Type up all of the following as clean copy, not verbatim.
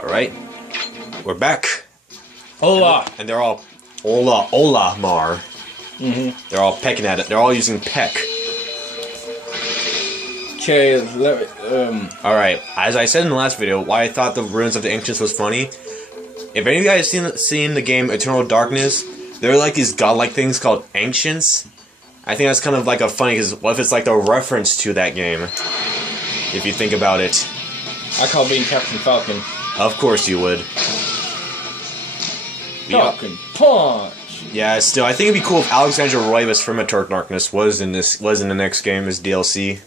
Alright. We're back. Hola! And they're all... Hola, Mar. Mm-hmm. They're all pecking at it. They're all using peck. Okay, Alright, as I said in the last video, why I thought the Ruins of the Ancients was funny. If any of you guys have seen the game Eternal Darkness, there are like these godlike things called Ancients. I think that's kind of like a funny, because what if it's like the reference to that game? If you think about it. I call being Captain Falcon. Of course you would. Falcon Punch! Yeah, still, I think it'd be cool if Alexandra Roivas from Eternal Darkness was in the next game as DLC.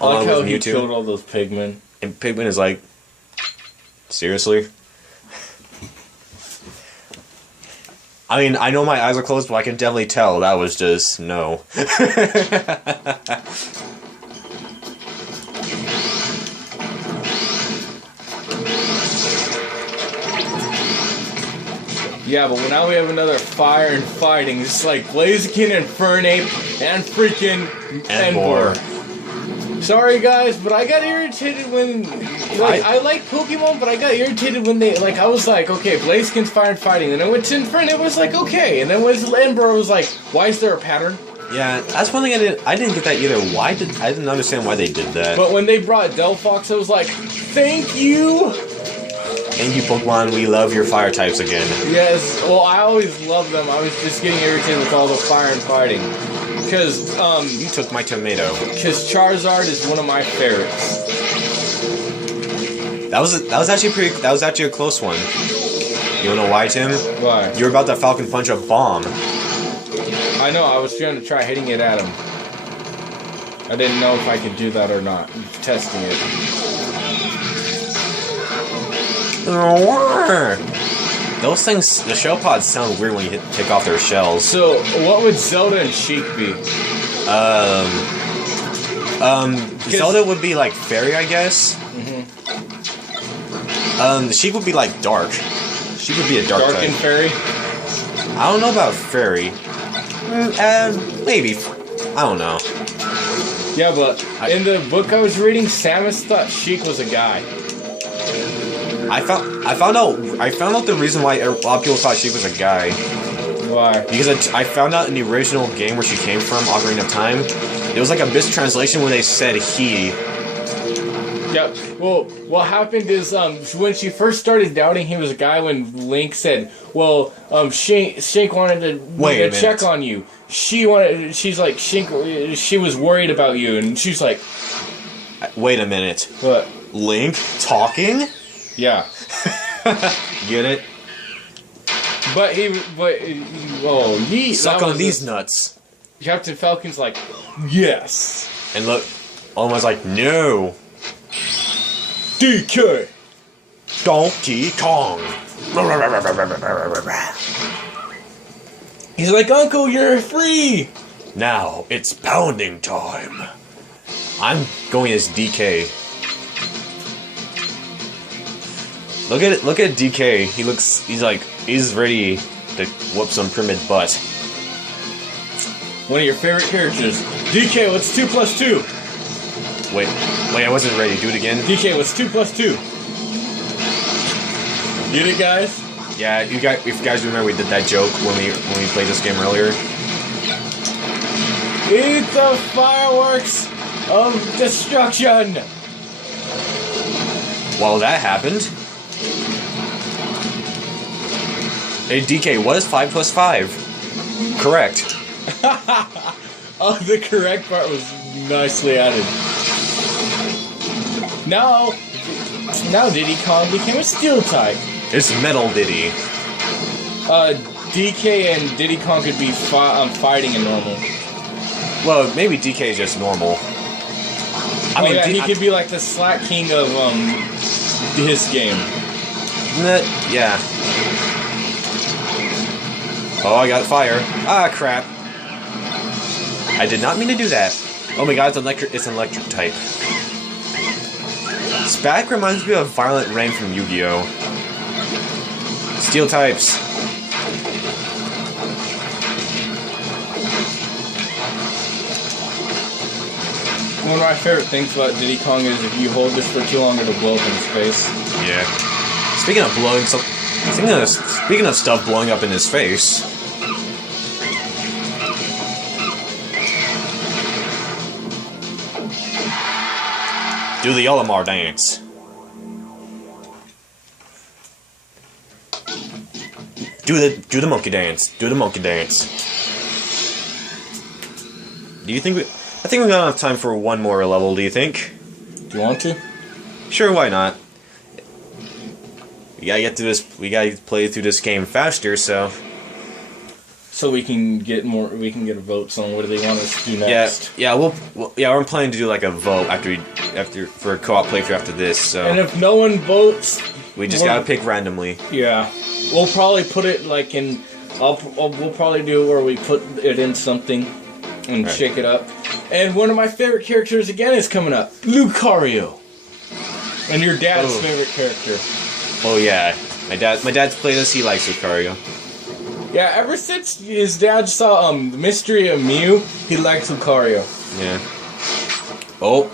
I like how he killed all those pigmen. And Pigman is like, seriously? I mean, I know my eyes are closed, but I can definitely tell that was just, no. Yeah, but now we have another fire and fighting. It's like Blaziken and Fernape and freaking Envor. Sorry guys, but I got irritated when, like, I like Pokemon, but I got irritated when they, like, I was like, okay, Blaziken's fire and fighting, and then I went to Inferno, it was like, okay, and then when Envor, I was like, why is there a pattern? Yeah, that's one thing I didn't get that either. I didn't understand why they did that. But when they brought Delphox, I was like, thank you! Thank you, Pokemon, we love your fire types again. Yes, well, I always loved them, I was just getting irritated with all the fire and fighting. Because, you took my tomato. Because Charizard is one of my favorites. That was actually a close one. You wanna know why, Tim? Why? You were about to Falcon Punch a bomb. I know, I was trying to try hitting it at him. I didn't know if I could do that or not. I'm testing it. Those things, the shell pods sound weird when you take off their shells. So, what would Zelda and Sheik be? Zelda would be like fairy, I guess. Sheik would be like dark. Sheik would be a dark type. Dark and fairy? I don't know about fairy. Maybe. I don't know. Yeah, but in the book I was reading, Samus thought Sheik was a guy. I found out the reason why a lot of people thought she was a guy. Why? Because I found out in the original game where she came from, Ocarina of Time, there was like a mistranslation where they said he. Yeah, well, what happened is, when she first started doubting he was a guy, when Link said, well, Sheik wanted to check on you. She's like, she was worried about you, and she's like... Wait a minute. What? Link talking? Yeah. Get it? Suck on these nuts. Captain Falcon's like, yes. And look, Oma's like, no. DK. Donkey Kong. He's like, Uncle, you're free. Now it's pounding time. I'm going as DK. Look at DK. He's ready to whoop some primitive butt. One of your favorite characters. DK, what's 2 plus 2? Wait, I wasn't ready. Do it again. DK, what's 2 plus 2? Get it, guys? Yeah, if you guys remember, we did that joke when we played this game earlier. Eat the fireworks of destruction! While that happened... Hey, DK, what is 5 plus 5? Correct. Oh, the correct part was nicely added. Now Diddy Kong became a steel type. It's Metal Diddy. DK and Diddy Kong could be fighting in normal. Well, maybe DK is just normal. I mean, yeah, he could be like the Slack King of his game. Yeah. Oh, I got fire. Ah, crap. I did not mean to do that. Oh my god, it's an electric type. Spack reminds me of Violent Rain from Yu-Gi-Oh! Steel types. One of my favorite things about Diddy Kong is if you hold this for too long, it'll blow up in space. Yeah. Speaking of blowing some, speaking of stuff blowing up in his face. Do the Olimar dance. Do the monkey dance. Do the monkey dance. Do you think I think we got enough time for one more level, do you think? Do you want to? Sure, why not? We gotta get through this. We gotta play through this game faster, so. So we can get more. We can get a vote on what do they want us to do next. Yeah. We're planning to do like a vote for a co-op playthrough after this. So. And if no one votes, we just gotta pick randomly. Yeah, we'll probably put it like in. We'll probably do it where we put it in something and shake it up. And one of my favorite characters again is coming up, Lucario. And your dad's favorite character. Oh yeah, my dad's played this. He likes Lucario. Yeah, ever since his dad saw the Mystery of Mew, he likes Lucario. Yeah. Oh,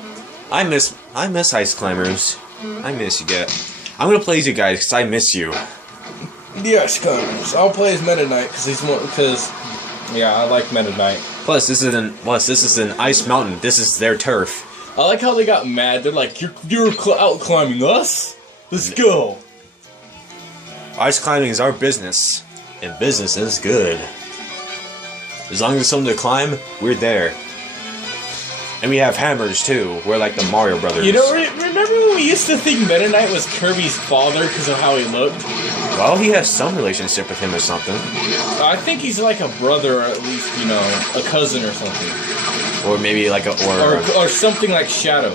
I miss Ice Climbers. I miss you guys. I'm gonna play as you guys because I miss you. The Ice Climbers. I'll play as Meta Knight because yeah, I like Meta Knight. Plus this is an ice mountain. This is their turf. I like how they got mad. They're like, you're out climbing us. Let's go. Ice climbing is our business, and business is good. As long as there's something to climb, we're there. And we have hammers too. We're like the Mario Brothers. You know, remember when we used to think Meta Knight was Kirby's father because of how he looked? Well, he has some relationship with him or something. I think he's like a brother, or at least, you know, a cousin or something. Or maybe like or something like Shadow.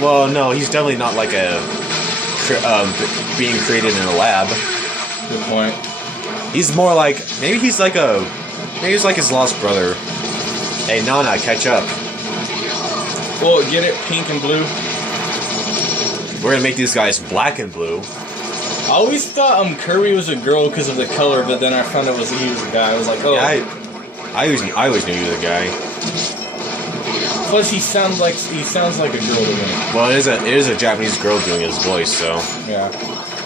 Well, no, he's definitely not like a being created in a lab. Good point. He's more like maybe he's like his lost brother. Hey, Nana, catch up. Well, get it, pink and blue. We're gonna make these guys black and blue. I always thought Kirby was a girl because of the color, but then I found out he was a guy. I was like, oh. Yeah, I always knew he was a guy. Plus, he sounds like a girl to me. Well, it is a Japanese girl doing his voice, so. Yeah.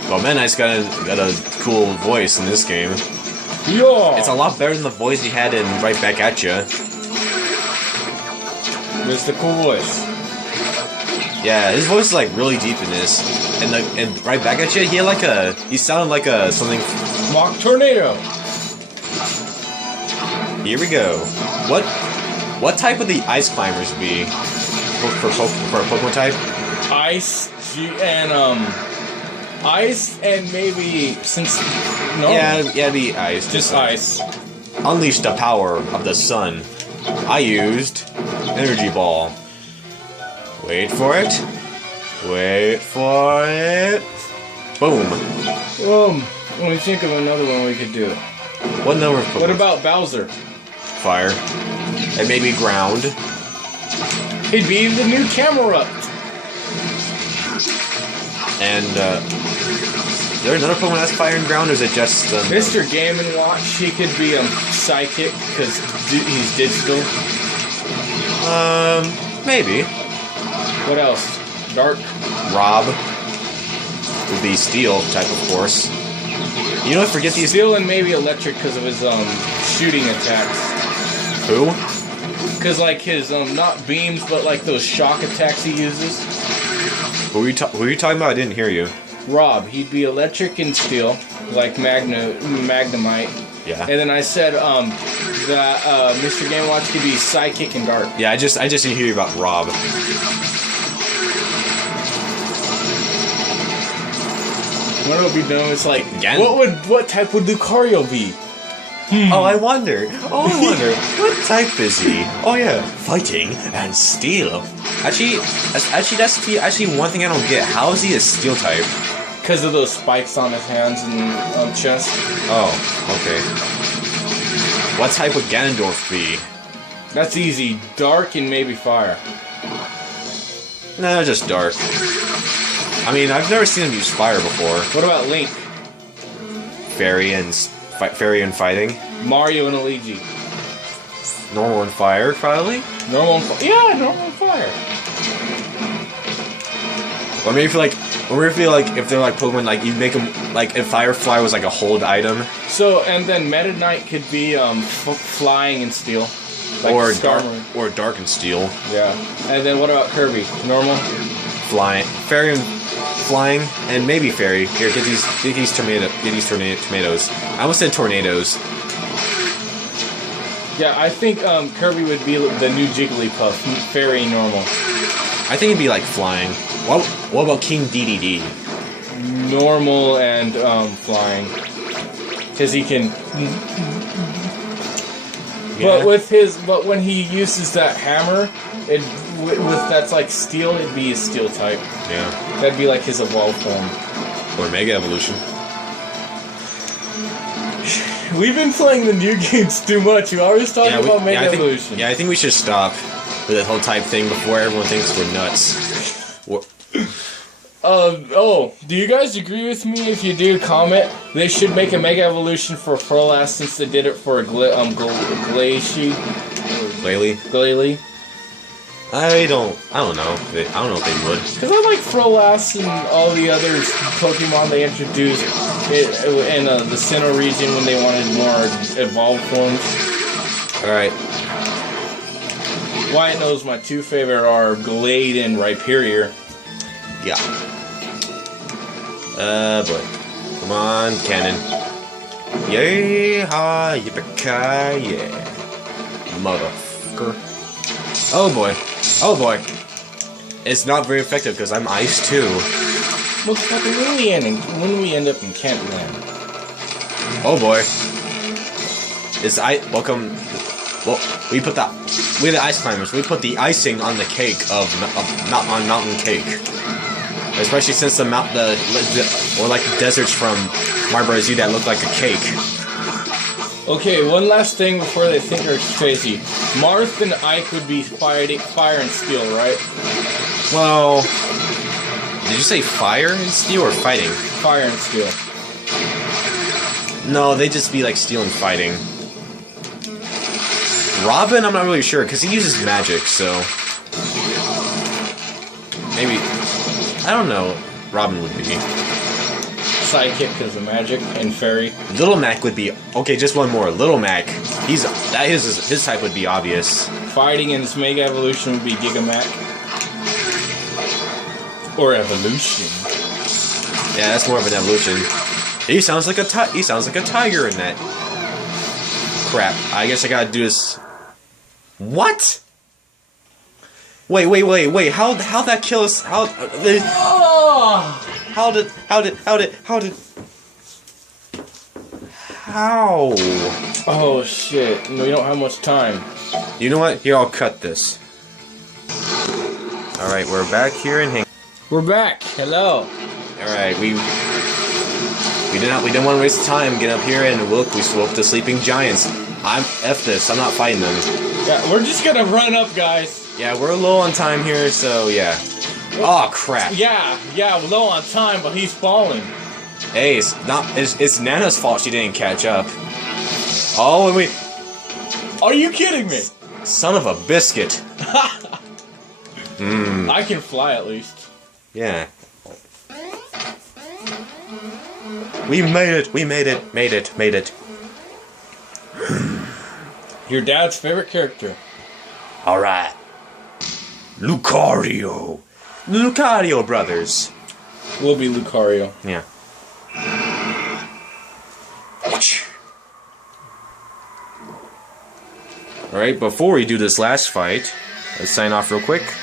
Well, Meta Knight's got a cool voice in this game. Yeah. It's a lot better than the voice he had in Right Back at Ya. It's the cool voice. Yeah, his voice is like really deep in this, and Right Back at Ya, he sounded like something. Mock Tornado. Here we go. What type would the Ice Climbers be for a Pokemon type? Ice and maybe no. Yeah, it'd be ice. Just ice. Unleash the power of the sun. I used Energy Ball. Wait for it. Wait for it. Boom. Let me think of another one we could do. What number of Pokemon? What about Bowser? Fire. And maybe ground. He'd be the new Camerupt. And, is there another Pokemon that's fire and ground, or is it just, Mr. Game & Watch, he could be, Psychic, because he's digital. Maybe. What else? Dark? Rob. Would be Steel type, of course. You know what, forget these... Steel and maybe Electric because of his, shooting attacks. Who? Because, like, his, not beams, but, like, those shock attacks he uses. Who are you talking about? I didn't hear you. Rob. He'd be Electric and Steel, like Magnemite. Yeah. And then I said, that, Mr. Game Watch could be Psychic and Dark. Yeah, I just didn't hear you about Rob. What would be done? It's like, Again? What type would Lucario be? Oh, I wonder. What type is he? Oh yeah, fighting and steel. Actually, that's one thing I don't get. How is he a steel type? Because of those spikes on his hands and chest. Oh, okay. What type would Ganondorf be? That's easy. Dark and maybe fire. No, just dark. I mean, I've never seen him use fire before. What about Link? Fairy and fighting. Mario and Luigi. Normal and fire, probably. Normal and fire. Yeah, normal and fire. Or maybe for like Or if you like, if they're like Pokemon, like you make them like if Firefly was like a hold item. So and then Meta Knight could be flying and steel, like or Starmie. dark and steel. Yeah. And then what about Kirby? Normal. Flying, fairy, and flying, and maybe fairy. Here, get these tomatoes. I almost said tornadoes. Yeah, I think Kirby would be the new Jigglypuff, fairy normal. I think it'd be like flying. What about King DDD? Normal and flying, because he can. Yeah. But when he uses that hammer, with that's like steel, it'd be a steel type. Yeah. That'd be like his evolved form. Or Mega Evolution. We've been playing the new games too much. We always talking about Mega Evolution. I think we should stop with that whole type thing before everyone thinks we're nuts. Do you guys agree with me? If you do, comment. They should make a Mega Evolution for Frolas since they did it for Glalie. I don't know. I don't know if they would. Because I like Frolas and all the other Pokemon they introduced in the Sinnoh region when they wanted more evolved forms. Alright. Wyatt knows my two favorite are Glade and Rhyperior. Yeah. Boy. Come on, cannon. Yeah, yippee-ki, yeah. Motherfucker. Oh boy. Oh boy. It's not very effective because I'm ice too. Motherfucker, when we end up in Kentland? Oh boy. Welcome. Well, we're the ice climbers. We put the icing on the cake not on mountain cake. Especially since the deserts from Mario Bros. U that look like a cake. Okay, one last thing before they think we're crazy. Marth and Ike would be fire and steel, right? Well, did you say fire and steel or fighting? Fire and steel. No, they'd just be like steel and fighting. Robin, I'm not really sure because he uses magic, so maybe. I don't know. Robin would be. Sidekick because of magic and fairy. Little Mac would be okay. Just one more. Little Mac. His type would be obvious. Fighting in his Mega Evolution would be Gigamac. Or Evolution. Yeah, that's more of an evolution. He sounds like a tiger in that. Crap. I guess I gotta do this. What? Wait. How that kill us? How did? Oh shit! We don't have much time. You know what? Here, I'll cut this. All right, we're back here in. We're back. Hello. All right, we didn't want to waste time. Get up here and look. We swooped the sleeping giants. F this. I'm not fighting them. Yeah, we're just gonna run up, guys. Yeah, we're low on time here, so yeah. Oh crap. Yeah, we're low on time, but he's falling. Hey, it's Nana's fault she didn't catch up. Oh, wait. Are you kidding me? Son of a biscuit. I can fly at least. Yeah. We made it. Your dad's favorite character. Alright. Lucario. The Lucario brothers. Will be Lucario. Yeah. Alright, before we do this last fight, let's sign off real quick.